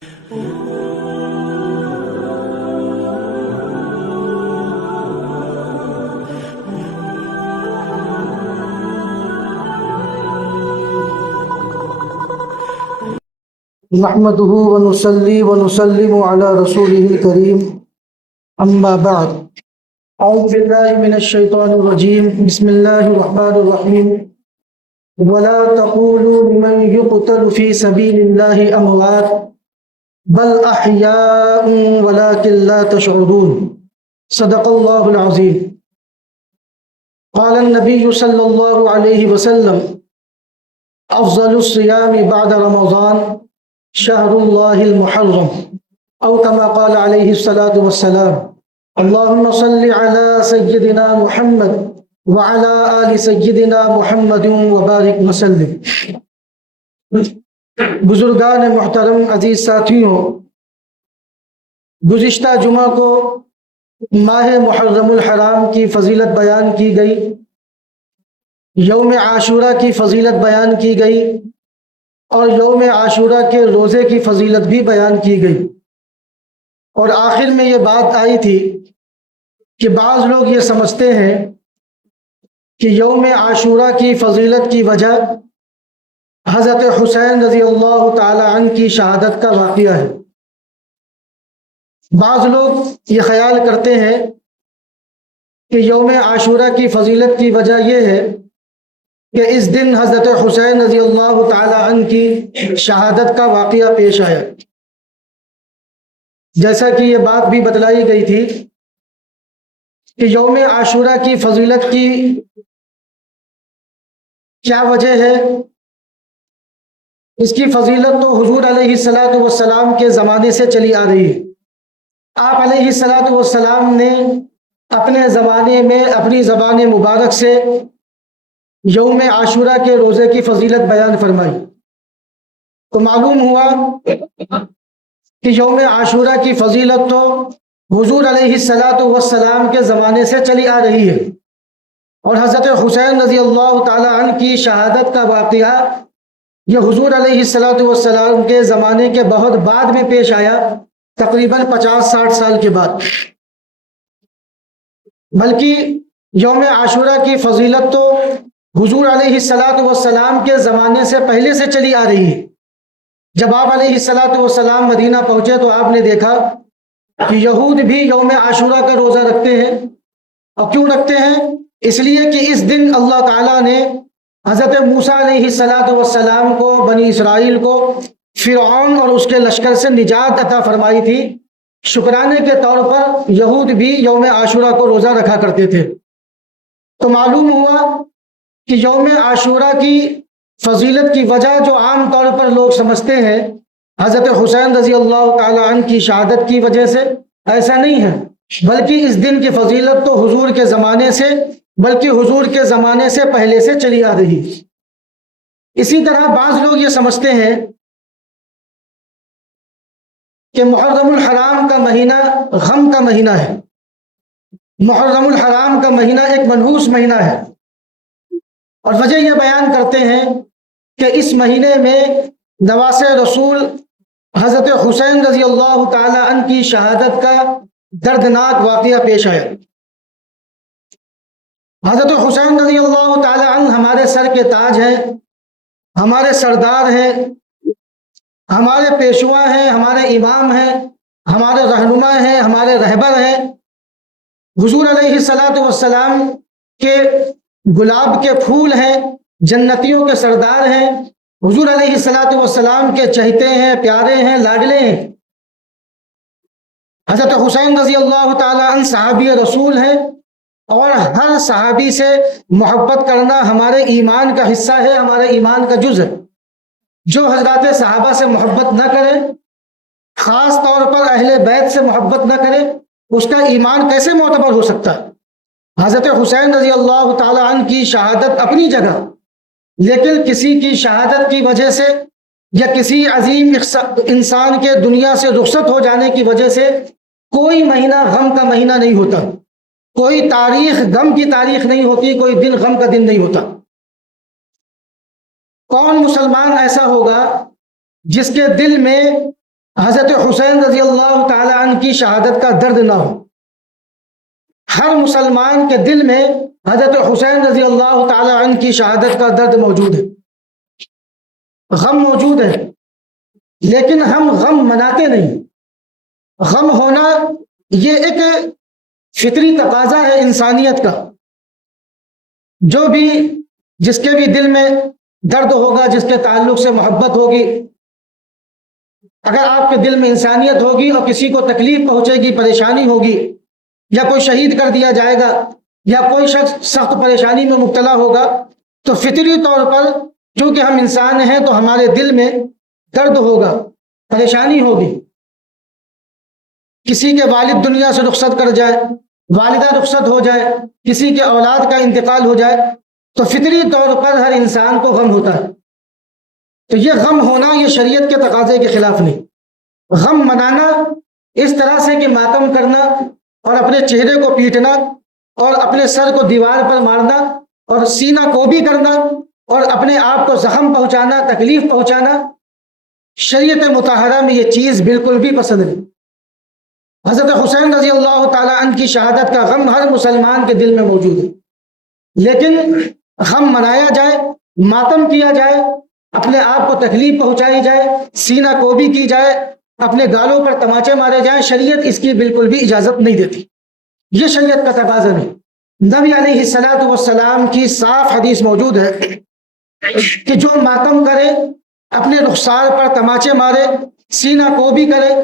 نحمده ونصلي ونسلم على رسوله الكريم أما بعد. أعوذ بالله من الشيطان الرجيم. بسم الله الرحمن الرحيم. ولا تقولوا لمن يقتل في سبيل الله أموات بل أحياء ولكن لا تشعرون. صدق الله العظيم. قال النبي صلى الله عليه وسلم أفضل الصيام بعد رمضان شهر الله المحرم، أو كما قال عليه الصلاة والسلام. اللهم صل على سيدنا محمد وعلى آل سيدنا محمد وبارك وسلم. بزرگان محترم، عزیز ساتھیوں، گزشتہ جمعہ کو ماہ محرم الحرام کی فضیلت بیان کی گئی، یوم عاشورہ کی فضیلت بیان کی گئی اور یوم عاشورہ کے روزے کی فضیلت بھی بیان کی گئی. اور آخر میں یہ بات آئی تھی کہ بعض لوگ یہ سمجھتے ہیں کہ یوم عاشورہ کی فضیلت کی وجہ حضرت حسین رضی اللہ تعالی عنہ کی شہادت کا واقعہ ہے. بعض لوگ یہ خیال کرتے ہیں کہ یوم عاشورہ کی فضیلت کی وجہ یہ ہے کہ اس دن حضرت حسین رضی اللہ تعالی عنہ کی شہادت کا واقعہ پیش آیا. جیسا کہ یہ بات بھی بتلائی گئی تھی کہ یوم عاشورہ کی فضیلت کی کیا وجہ ہے. اس کی فضیلت تو حضور علیہ الصلاۃ والسلام کے زمانے سے چلی آ رہی ہے. آپ علیہ الصلاۃ والسلام نے اپنے زمانے میں اپنی زبان مبارک سے یوم عاشورہ کے روزے کی فضیلت بیان فرمائی. تو معلوم ہوا کہ یوم عاشورہ کی فضیلت تو حضور علیہ الصلاۃ والسلام کے زمانے سے چلی آ رہی ہے، اور حضرت حسین رضی اللہ تعالی عنہ کی شہادت کا واقعہ یہ حضور علیہ الصلاۃ والسلام کے زمانے کے بہت بعد میں پیش آیا، تقریباً 50-60 سال کے بعد. بلکہ یوم عاشورہ کی فضیلت تو حضور علیہ الصلاۃ والسلام کے زمانے سے پہلے سے چلی آ رہی ہے. جب آپ علیہ الصلاۃ والسلام مدینہ پہنچے تو آپ نے دیکھا کہ یہود بھی یوم عاشورہ کا روزہ رکھتے ہیں. اور کیوں رکھتے ہیں؟ اس لیے کہ اس دن اللہ تعالیٰ نے حضرت موسیٰ علیہ الصلاۃ والسلام کو، بنی اسرائیل کو فرعون اور اس کے لشکر سے نجات عطا فرمائی تھی. شکرانے کے طور پر یہود بھی یوم عاشورہ کو روزہ رکھا کرتے تھے. تو معلوم ہوا کہ یوم عاشورہ کی فضیلت کی وجہ جو عام طور پر لوگ سمجھتے ہیں حضرت حسین رضی اللہ تعالی عنہ کی شہادت کی وجہ سے، ایسا نہیں ہے. بلکہ اس دن کی فضیلت تو حضور کے زمانے سے، بلکہ حضور کے زمانے سے پہلے سے چلی آ رہی. اسی طرح بعض لوگ یہ سمجھتے ہیں کہ محرم الحرام کا مہینہ غم کا مہینہ ہے. محرم الحرام کا مہینہ ایک منحوس مہینہ ہے، اور وجہ یہ بیان کرتے ہیں کہ اس مہینے میں نواسے رسول حضرت حسین رضی اللہ تعالی عنہ کی شہادت کا دردناک واقعہ پیش آیا. حضرت حسین رضی اللہ تعالی عنہ ہمارے سر کے تاج ہیں، ہمارے سردار ہیں، ہمارے پیشوا ہیں، ہمارے امام ہیں، ہمارے رہنما ہیں، ہمارے رہبر ہیں. حضور علیہ الصلاۃ والسلام کے گلاب کے پھول ہیں، جنتیوں کے سردار ہیں، حضور علیہ الصلاۃ والسلام کے چہتے ہیں، پیارے ہیں، لاڈلے ہیں. حضرت حسین رضی اللہ تعالی عنہ صحابی رسول ہیں، اور ہر صحابی سے محبت کرنا ہمارے ایمان کا حصہ ہے، ہمارے ایمان کا جز ہے. جو حضرات صحابہ سے محبت نہ کرے، خاص طور پر اہل بیت سے محبت نہ کرے، اس کا ایمان کیسے معتبر ہو سکتا ہے؟ حضرت حسین رضی اللہ تعالی عنہ کی شہادت اپنی جگہ، لیکن کسی کی شہادت کی وجہ سے یا کسی عظیم انسان کے دنیا سے رخصت ہو جانے کی وجہ سے کوئی مہینہ غم کا مہینہ نہیں ہوتا، کوئی تاریخ غم کی تاریخ نہیں ہوتی، کوئی دن غم کا دن نہیں ہوتا. کون مسلمان ایسا ہوگا جس کے دل میں حضرت حسین رضی اللہ تعالی عنہ کی شہادت کا درد نہ ہو۔ ہر مسلمان کے دل میں حضرت حسین رضی اللہ تعالی عنہ کی شہادت کا درد موجود ہے، غم موجود ہے، لیکن ہم غم مناتے نہیں۔ غم ہونا یہ ایک فطری تقاضا ہے انسانیت کا۔ جو بھی جس کے بھی دل میں درد ہوگا، جس کے تعلق سے محبت ہوگی، اگر آپ کے دل میں انسانیت ہوگی اور کسی کو تکلیف پہنچے گی، پریشانی ہوگی، یا کوئی شہید کر دیا جائے گا، یا کوئی شخص سخت پریشانی میں مبتلا ہوگا، تو فطری طور پر چونکہ ہم انسان ہیں تو ہمارے دل میں درد ہوگا، پریشانی ہوگی۔ کسی کے والد دنیا سے رخصت کر جائے، والدہ رخصت ہو جائے، کسی کے اولاد کا انتقال ہو جائے، تو فطری طور پر ہر انسان کو غم ہوتا ہے۔ تو یہ غم ہونا یہ شریعت کے تقاضے کے خلاف نہیں۔ غم منانا اس طرح سے کہ ماتم کرنا اور اپنے چہرے کو پیٹنا اور اپنے سر کو دیوار پر مارنا اور سینہ کو بھی کرنا اور اپنے آپ کو زخم پہنچانا، تکلیف پہنچانا، شریعت مطہرہ میں یہ چیز بالکل بھی پسند نہیں۔ حضرت حسین رضی اللہ تعالیٰ عنہ کی شہادت کا غم ہر مسلمان کے دل میں موجود ہے، لیکن غم منایا جائے، ماتم کیا جائے، اپنے آپ کو تکلیف پہنچائی جائے، سینہ کو بھی کی جائے، اپنے گالوں پر تماچے مارے جائیں، شریعت اس کی بالکل بھی اجازت نہیں دیتی۔ یہ شریعت کا تقاضا نہیں۔ نبی علیہ الصلاۃ والسلام کی صاف حدیث موجود ہے کہ جو ماتم کرے، اپنے رخسار پر تماچے مارے، سینہ کو بھی کرے،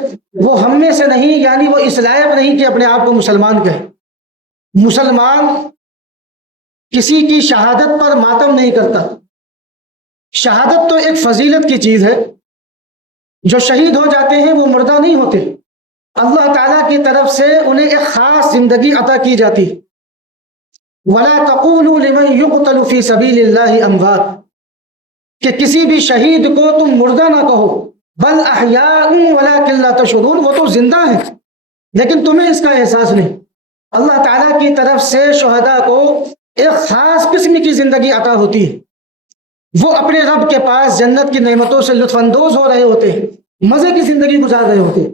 وہ ہم میں سے نہیں، یعنی وہ اس لائق نہیں کہ اپنے آپ کو مسلمان کہے۔ مسلمان کسی کی شہادت پر ماتم نہیں کرتا۔ شہادت تو ایک فضیلت کی چیز ہے۔ جو شہید ہو جاتے ہیں وہ مردہ نہیں ہوتے، اللہ تعالیٰ کی طرف سے انہیں ایک خاص زندگی عطا کی جاتی۔ وَلَا تَقُولُوا لِمَنْ يُقْتَلُ فِي سَبِيلِ اللَّهِ أَمْوَاتٌ، کہ کسی بھی شہید کو تم مردہ نہ کہو، بل احیاء ولکن لا تشعرون، وہ تو زندہ ہیں لیکن تمہیں اس کا احساس نہیں۔ اللہ تعالیٰ کی طرف سے شہداء کو ایک خاص قسم کی زندگی عطا ہوتی ہے۔ وہ اپنے رب کے پاس جنت کی نعمتوں سے لطف اندوز ہو رہے ہوتے ہیں، مزے کی زندگی گزار رہے ہوتے ہیں۔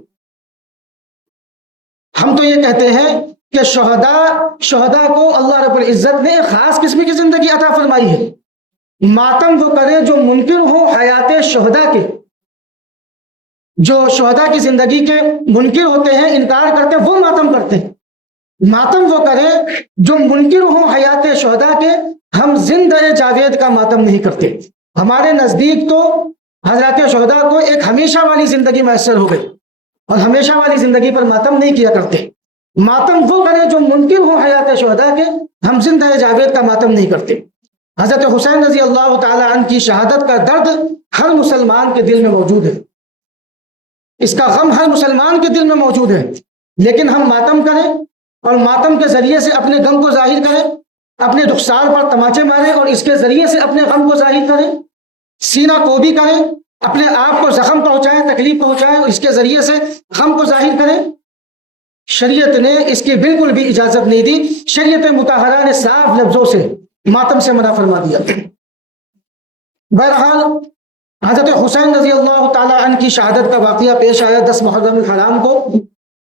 ہم تو یہ کہتے ہیں کہ شہداء کو اللہ رب العزت نے ایک خاص قسم کی زندگی عطا فرمائی ہے۔ ماتم وہ کرے جو منکر ہو حیات شہداء کے، جو شہداء کی زندگی کے منکر ہوتے ہیں، انکار کرتے ہیں، وہ ماتم کرتے ہیں۔ ماتم وہ کرے جو منکر ہو حیات شہداء کے، ہم زندہ جاوید کا ماتم نہیں کرتے۔ ہمارے نزدیک تو حضرات شہداء کو ایک ہمیشہ والی زندگی میسر ہو گئی، اور ہمیشہ والی زندگی پر ماتم نہیں کیا کرتے۔ ماتم وہ کرے جو منکر ہو حیات شہداء کے، ہم زندہ جاوید کا ماتم نہیں کرتے۔ حضرت حسین رضی اللہ تعالی عنہ کی شہادت کا درد ہر مسلمان کے دل میں موجود ہے، اس کا غم ہر مسلمان کے دل میں موجود ہے، لیکن ہم ماتم کریں اور ماتم کے ذریعے سے اپنے غم کو ظاہر کریں، اپنے رخسار پر تماچے ماریں اور اس کے ذریعے سے اپنے غم کو ظاہر کریں، سینہ کو بھی کریں، اپنے آپ کو زخم پہنچائیں، تکلیف پہنچائیں اور اس کے ذریعے سے غم کو ظاہر کریں۔ شریعت نے اس کی بالکل بھی اجازت نہیں دی۔ شریعت مطہرہ نے صاف لفظوں سے ماتم سے منع فرما دیا۔ بہرحال حضرت حسین رضی اللہ تعالی عنہ کی شہادت کا واقعہ پیش آیا 10 محرم الحرام کو۔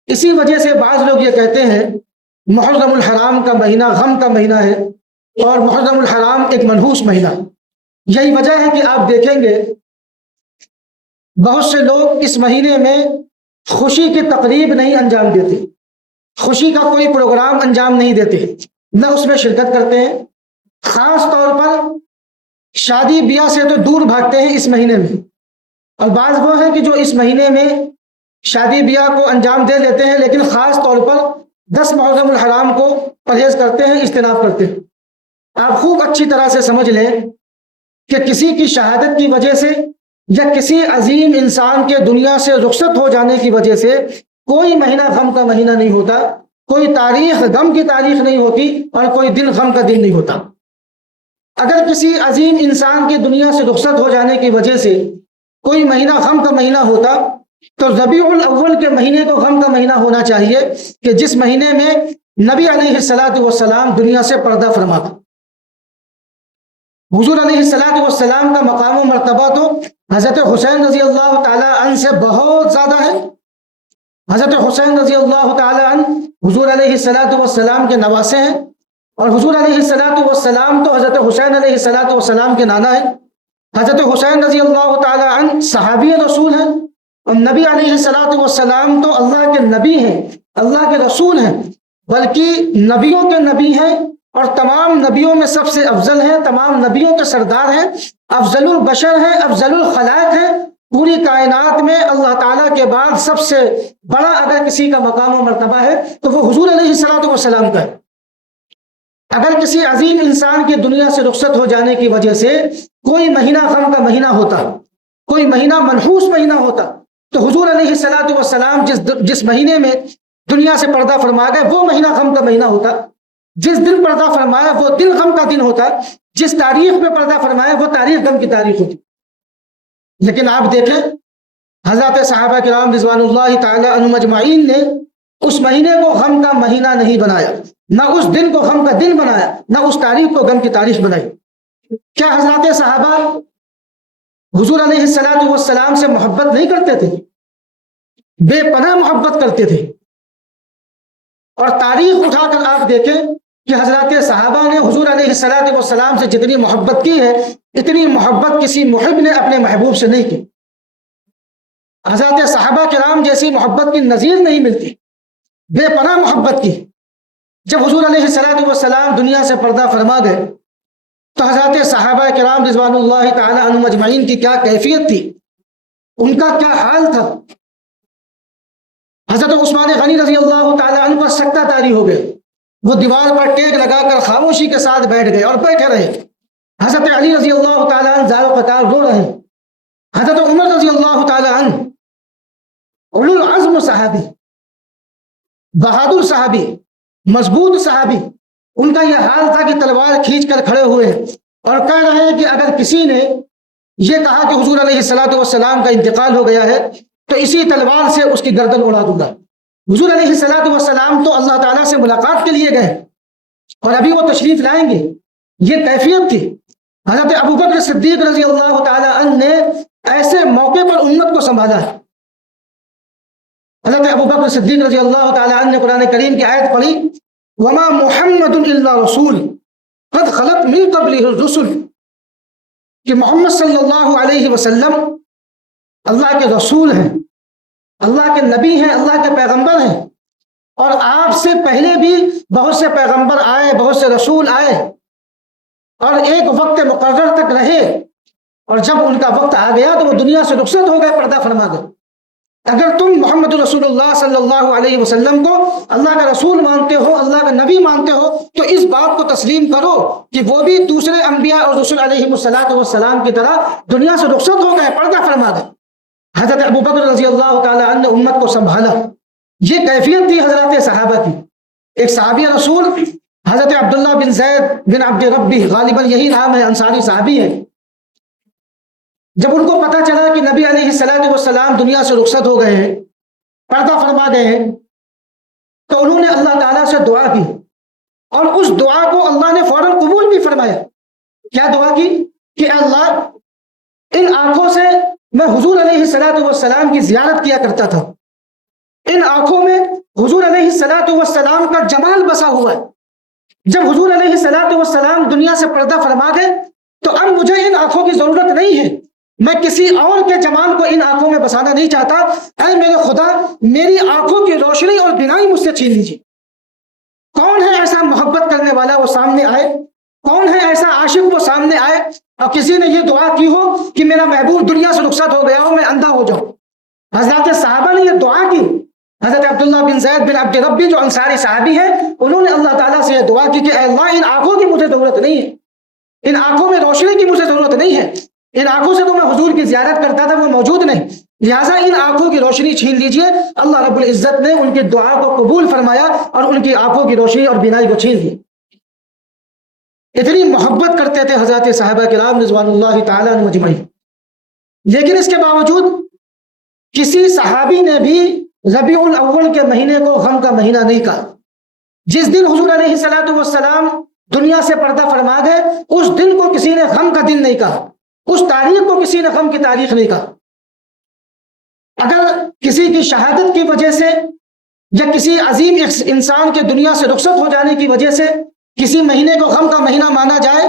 اسی وجہ سے بعض لوگ یہ کہتے ہیں محرم الحرام کا مہینہ غم کا مہینہ ہے اور محرم الحرام ایک منحوس مہینہ۔ یہی وجہ ہے کہ آپ دیکھیں گے بہت سے لوگ اس مہینے میں خوشی کی تقریب نہیں انجام دیتے، خوشی کا کوئی پروگرام انجام نہیں دیتے، نہ اس میں شرکت کرتے ہیں۔ خاص طور پر شادی بیاہ سے تو دور بھاگتے ہیں اس مہینے میں، اور بعض وہ ہیں کہ جو اس مہینے میں شادی بیاہ کو انجام دے دیتے ہیں لیکن خاص طور پر 10 محرم الحرام کو پرہیز کرتے ہیں، اجتناب کرتے ہیں۔ آپ خوب اچھی طرح سے سمجھ لیں کہ کسی کی شہادت کی وجہ سے یا کسی عظیم انسان کے دنیا سے رخصت ہو جانے کی وجہ سے کوئی مہینہ غم کا مہینہ نہیں ہوتا، کوئی تاریخ غم کی تاریخ نہیں ہوتی اور کوئی دن غم کا دن نہیں ہوتا۔ اگر کسی عظیم انسان کی دنیا سے رخصت ہو جانے کی وجہ سے کوئی مہینہ غم کا مہینہ ہوتا تو ربیع الاول کے مہینے کو غم کا مہینہ ہونا چاہیے کہ جس مہینے میں نبی علیہ الصلاۃ والسلام دنیا سے پردہ فرما تھا۔ حضور علیہ الصلاۃ والسلام کا مقام و مرتبہ تو حضرت حسین رضی اللہ تعالیٰ عنہ سے بہت زیادہ ہے۔ حضرت حسین رضی اللہ تعالیٰ عنہ حضور علیہ الصلاۃ والسلام کے نواسے ہیں، اور حضور علیہ الصلاۃ والسلام تو حضرت حسین علیہ الصلاۃ والسلام کے نانا ہیں۔ حضرت حسین رضی اللہ تعالیٰ عنہ صحابی رسول ہیں، اور نبی علیہ الصلاۃ والسلام تو اللہ کے نبی ہیں، اللہ کے رسول ہیں، بلکہ نبیوں کے نبی ہیں، اور تمام نبیوں میں سب سے افضل ہیں، تمام نبیوں کے سردار ہیں، افضل البشر ہیں، افضل الخلائق ہیں۔ پوری کائنات میں اللہ تعالیٰ کے بعد سب سے بڑا اگر کسی کا مقام و مرتبہ ہے تو وہ حضور علیہ الصلاۃ والسلام کا ہے۔ اگر کسی عظیم انسان کی دنیا سے رخصت ہو جانے کی وجہ سے کوئی مہینہ غم کا مہینہ ہوتا، کوئی مہینہ منحوس مہینہ ہوتا، تو حضور علیہ الصلاۃ والسلام جس مہینے میں دنیا سے پردہ فرما گئے وہ مہینہ غم کا مہینہ ہوتا، جس دن پردہ فرمایا وہ دن غم کا دن ہوتا، جس تاریخ میں پردہ فرمایا وہ تاریخ غم کی تاریخ ہوتی۔ لیکن آپ دیکھیں حضرات صحابہ کرام رضوان اللہ تعالی عنہم اجمعین نے اس مہینے کو غم کا مہینہ نہیں بنایا، نہ اس دن کو غم کا دن بنایا، نہ اس تاریخ کو غم کی تاریخ بنائی۔ کیا حضرات صحابہ حضور علیہ الصلاۃ والسلام سے محبت نہیں کرتے تھے؟ بے پناہ محبت کرتے تھے۔ اور تاریخ اٹھا کر آپ دیکھیں کہ حضرات صحابہ نے حضور علیہ الصلاۃ والسلام سے جتنی محبت کی ہے، اتنی محبت کسی محب نے اپنے محبوب سے نہیں کی۔ حضرات صحابہ کرام جیسی محبت کی نظیر نہیں ملتی، بے پناہ محبت کی۔ جب حضور علیہ الصلاۃ والسلام دنیا سے پردہ فرما گئے تو حضرات صحابہ کرام رضوان اللہ تعالی عنہم اجمعین کی کیا کیفیت تھی، ان کا کیا حال تھا۔ حضرت عثمان غنی رضی اللہ تعالی عنہ پر سکتہ طاری ہو گئے، وہ دیوار پر ٹیک لگا کر خاموشی کے ساتھ بیٹھ گئے اور بیٹھے رہے۔ حضرت علی رضی اللہ تعالی عنہ زار و قطار رو رہے ہیں۔ حضرت عمر رضی اللہ تعالی عنہ اولو العزم صحابی، بہادر صحابی، مضبوط صحابی، ان کا یہ حال تھا کہ تلوار کھینچ کر کھڑے ہوئے ہیں اور کہہ رہے ہیں کہ اگر کسی نے یہ کہا کہ حضور علیہ الصلاۃ والسلام کا انتقال ہو گیا ہے تو اسی تلوار سے اس کی گردن اڑا دوں گا۔ حضور علیہ الصلاۃ والسلام تو اللہ تعالیٰ سے ملاقات کے لیے گئے اور ابھی وہ تشریف لائیں گے، یہ کیفیت تھی۔ حضرت ابوبکر صدیق رضی اللہ تعالی عنہ نے ایسے موقع پر امت کو سنبھالا ہے۔ حضرت ابوبکر صدیق رضی اللہ تعالی عنہ نے قرآن کریم کی آیت پڑھی، وما محمد الا رسول قد خلت من قبلہ الرسل، کہ محمد صلی اللہ علیہ وسلم اللہ کے رسول ہیں، اللہ کے نبی ہیں، اللہ کے پیغمبر ہیں، اور آپ سے پہلے بھی بہت سے پیغمبر آئے، بہت سے رسول آئے، اور ایک وقت مقرر تک رہے، اور جب ان کا وقت آ گیا تو وہ دنیا سے رخصت ہو گئے، پردہ فرما گئے۔ اگر تم محمد رسول اللہ صلی اللہ علیہ وسلم کو اللہ کا رسول مانتے ہو، اللہ کا نبی مانتے ہو، تو اس بات کو تسلیم کرو کہ وہ بھی دوسرے انبیاء اور رسول علیہ السلام کی طرح دنیا سے رخصت ہو گئے، پردہ فرما گئے۔ حضرت ابوبکر رضی اللہ تعالی عنہ نے امت کو سنبھالا، یہ کیفیت تھی حضرات صحابہ کی۔ ایک صحابی رسول حضرت عبداللہ بن زید بن عبد ربی، غالباً یہی نام ہے، انصاری صحابی ہے۔ جب ان کو پتہ چلا کہ نبی علیہ الصلاۃ والسلام دنیا سے رخصت ہو گئے ہیں، پردہ فرما گئے ہیں، تو انہوں نے اللہ تعالیٰ سے دعا کی، اور اس دعا کو اللہ نے فوراً قبول بھی فرمایا۔ کیا دعا کی کہ اللہ، ان آنکھوں سے میں حضور علیہ الصلاۃ والسلام کی زیارت کیا کرتا تھا، ان آنکھوں میں حضور علیہ الصلاۃ والسلام کا جمال بسا ہوا ہے۔ جب حضور علیہ الصلاۃ والسلام دنیا سے پردہ فرما گئے تو اب مجھے ان آنکھوں کی ضرورت نہیں ہے، میں کسی اور کے جمال کو ان آنکھوں میں بسانا نہیں چاہتا، اے میرے خدا میری آنکھوں کی روشنی اور بینائی مجھ سے چھین لیجیے۔ کون ہے ایسا محبت کرنے والا وہ سامنے آئے، کون ہے ایسا عاشق وہ سامنے آئے اور کسی نے یہ دعا کی ہو کہ میرا محبوب دنیا سے رخصت ہو گیا ہو، میں اندھا ہو جاؤں۔ حضرات صحابہ نے یہ دعا کی۔ حضرت عبداللہ بن زید بن عبد ربی جو انصاری صحابی ہیں، انہوں نے اللہ تعالیٰ سے یہ دعا کی کہ اے اللہ، ان آنکھوں کی مجھے ضرورت نہیں ہے، ان آنکھوں میں روشنی کی مجھے ضرورت نہیں ہے، ان آنکھوں سے تو میں حضور کی زیارت کرتا تھا وہ موجود نہیں، لہٰذا ان آنکھوں کی روشنی چھین لیجئے۔ اللہ رب العزت نے ان کی دعا کو قبول فرمایا اور ان کی آنکھوں کی روشنی اور بینائی کو چھین لی۔ اتنی محبت کرتے تھے حضرات صحابہ کرام رضوان اللہ تعالی عنہم اجمعین۔ لیکن اس کے باوجود کسی صحابی نے بھی ربیع الاول کے مہینے کو غم کا مہینہ نہیں کہا۔ جس دن حضور علیہ الصلاۃ والسلام دنیا سے پردہ فرما گئے، اس دن کو کسی نے غم کا دن نہیں کہا۔ اس تاریخ کو کسی نے غم کی تاریخ نہیں کہا۔ اگر کسی کی شہادت کی وجہ سے یا کسی عظیم انسان کے دنیا سے رخصت ہو جانے کی وجہ سے کسی مہینے کو غم کا مہینہ مانا جائے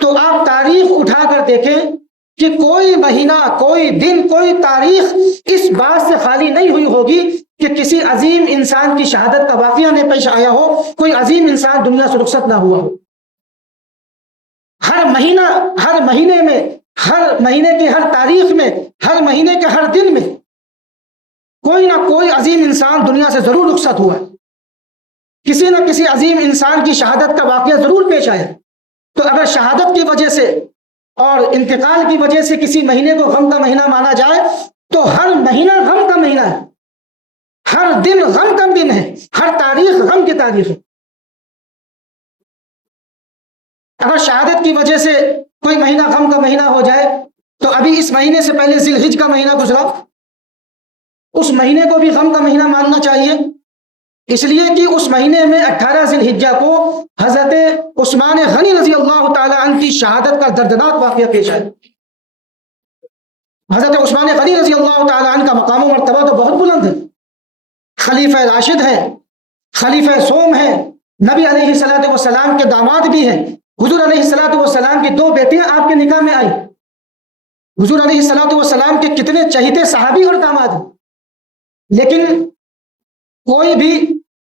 تو آپ تاریخ اٹھا کر دیکھیں کہ کوئی مہینہ، کوئی دن، کوئی تاریخ اس بات سے خالی نہیں ہوئی ہوگی کہ کسی عظیم انسان کی شہادت کا واقعہ نہیں پیش آیا ہو، کوئی عظیم انسان دنیا سے رخصت نہ ہوا ہو۔ ہر مہینہ، ہر مہینے میں، ہر مہینے کی ہر تاریخ میں، ہر مہینے کے ہر دن میں کوئی نہ کوئی عظیم انسان دنیا سے ضرور رخصت ہوا ہے، کسی نہ کسی عظیم انسان کی شہادت کا واقعہ ضرور پیش آیا۔ تو اگر شہادت کی وجہ سے اور انتقال کی وجہ سے کسی مہینے کو غم کا مہینہ مانا جائے تو ہر مہینہ غم کا مہینہ ہے، ہر دن غم کا دن ہے، ہر تاریخ غم کی تاریخ ہے۔ اگر شہادت کی وجہ سے کوئی مہینہ غم کا مہینہ ہو جائے تو ابھی اس مہینے سے پہلے ذی الحج کا مہینہ گزرا، اس مہینے کو بھی غم کا مہینہ ماننا چاہیے، اس لیے کہ اس مہینے میں 18 ذی الحجہ کو حضرت عثمان غنی رضی اللہ تعالی عنہ کی شہادت کا دردناک واقعہ پیش آیا۔ حضرت عثمان غنی رضی اللہ تعالی عنہ کا مقام و مرتبہ تو بہت بلند ہے، خلیفہ راشد ہے، خلیفہ سوم ہے، نبی علیہ الصلوۃ والسلام کے داماد بھی ہیں۔ حضور علیہ الصلوۃ والسلام کی 2 بیٹیاں آپ کے نکاح میں آئی۔ حضور علیہ الصلوۃ والسلام کے کتنے چہیتے صحابی اور داماد ہیں، لیکن کوئی بھی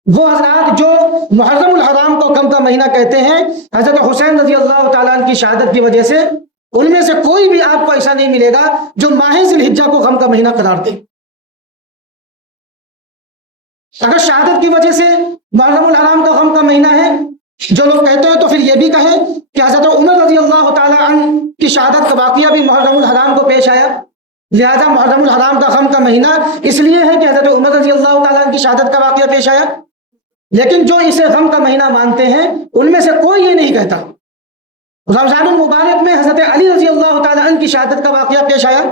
وہ حضرات جو محرم الحرام کو غم کا مہینہ کہتے ہیں، حضرت حسین رضی اللہ تعالیٰ عنہ کی شہادت کی وجہ سے ان میں سے کوئی بھی آپ کو ایسا نہیں ملے گا جو ماہ ذی الحجہ کو غم کا مہینہ قرار دے۔ اگر شہادت کی وجہ سے محرم الحرام کا غم کا مہینہ ہے جو لوگ کہتے ہیں، تو پھر یہ بھی کہیں کہ حضرت عمر رضی اللہ تعالیٰ عنہ کی شہادت کا واقعہ بھی محرم الحرام کو پیش آیا، لہذا محرم الحرام کا غم کا مہینہ اس لیے ہے کہ حضرت عمر رضی اللہ تعالیٰ عنہ کی شہادت کا واقعہ پیش آیا۔ لیکن جو اسے غم کا مہینہ مانتے ہیں ان میں سے کوئی یہ نہیں کہتا۔ رمضان المبارک میں حضرت علی رضی اللہ تعالیٰ عنہ کی شہادت کا واقعہ پیش آیا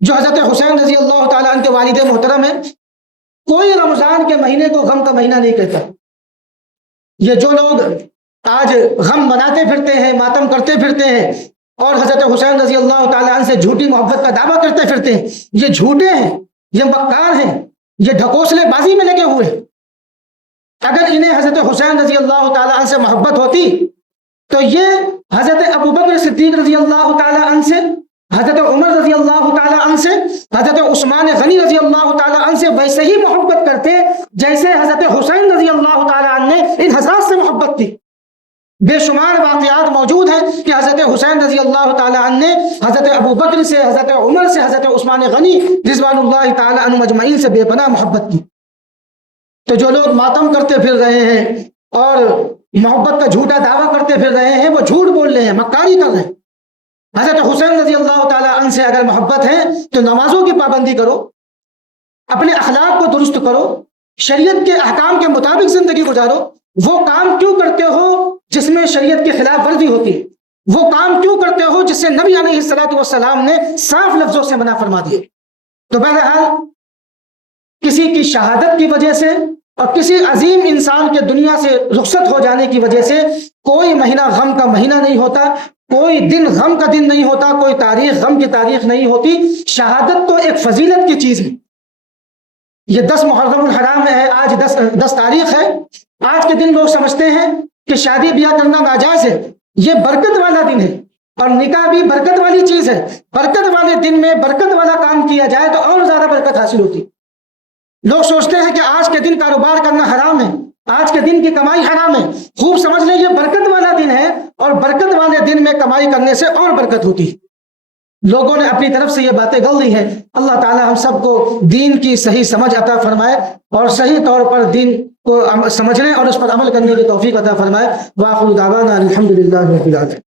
جو حضرت حسین رضی اللہ تعالیٰ عنہ کے والد محترم ہیں۔ کوئی رمضان کے مہینے کو غم کا مہینہ نہیں کہتا۔ یہ جو لوگ آج غم مناتے پھرتے ہیں، ماتم کرتے پھرتے ہیں اور حضرت حسین رضی اللہ تعالیٰ عنہ سے جھوٹی محبت کا دعویٰ کرتے پھرتے ہیں، یہ جھوٹے ہیں، یہ مکار ہیں، یہ ڈھکوسلے بازی میں لگے ہوئے ہیں۔ اگر انہیں حضرت حسین رضی اللہ تعالیٰ عنہ سے محبت ہوتی تو یہ حضرت ابوبکر صدیق رضی اللہ تعالیٰ عنہ سے، حضرت عمر رضی اللہ تعالیٰ عنہ سے، حضرت عثمان غنی رضی اللہ تعالیٰ عنہ سے ویسے ہی محبت کرتے جیسے حضرت حسین رضی اللہ تعالیٰ عنہ نے ان حضرات سے محبت کی۔ بے شمار واقعات موجود ہیں کہ حضرت حسین رضی اللہ تعالیٰ عنہ نے حضرت ابوبکر سے، حضرت عمر سے، حضرت عثمان غنی رضوان اللہ تعالیٰ عنہ مجمعین سے بے پناہ محبت کی۔ تو جو لوگ ماتم کرتے پھر رہے ہیں اور محبت کا جھوٹا دعویٰ کرتے پھر رہے ہیں، وہ جھوٹ بول رہے ہیں، مکاری کر رہے ہیں۔ حضرت حسین رضی اللہ تعالیٰ عنہ سے اگر محبت ہے تو نمازوں کی پابندی کرو، اپنے اخلاق کو درست کرو، شریعت کے احکام کے مطابق زندگی گزارو۔ وہ کام کیوں کرتے ہو جس میں شریعت کی خلاف ورزی ہوتی ہے؟ وہ کام کیوں کرتے ہو جس سے نبی علیہ الصلوۃ والسلام نے صاف لفظوں سے منع فرما دیے؟ تو بہرحال کسی کی شہادت کی وجہ سے اور کسی عظیم انسان کے دنیا سے رخصت ہو جانے کی وجہ سے کوئی مہینہ غم کا مہینہ نہیں ہوتا، کوئی دن غم کا دن نہیں ہوتا، کوئی تاریخ غم کی تاریخ نہیں ہوتی۔ شہادت تو ایک فضیلت کی چیز ہے۔ یہ 10 محرم الحرام ہے، آج 10 تاریخ ہے۔ آج کے دن لوگ سمجھتے ہیں کہ شادی بیاہ کرنا ناجائز ہے، یہ برکت والا دن ہے اور نکاح بھی برکت والی چیز ہے۔ برکت والے دن میں برکت والا کام کیا جائے تو اور زیادہ برکت حاصل ہوتی۔ لوگ سوچتے ہیں کہ آج کے دن کاروبار کرنا حرام ہے، آج کے دن کی کمائی حرام ہے۔ خوب سمجھ لیں یہ برکت والا دن ہے اور برکت والے دن میں کمائی کرنے سے اور برکت ہوتی ہے۔ لوگوں نے اپنی طرف سے یہ باتیں گل دی ہیں۔ اللہ تعالی ہم سب کو دین کی صحیح سمجھ عطا فرمائے اور صحیح طور پر دین کو سمجھنے اور اس پر عمل کرنے کی توفیق عطا فرمائے۔ وآخر دعوانا الحمدللہ رب العالمین۔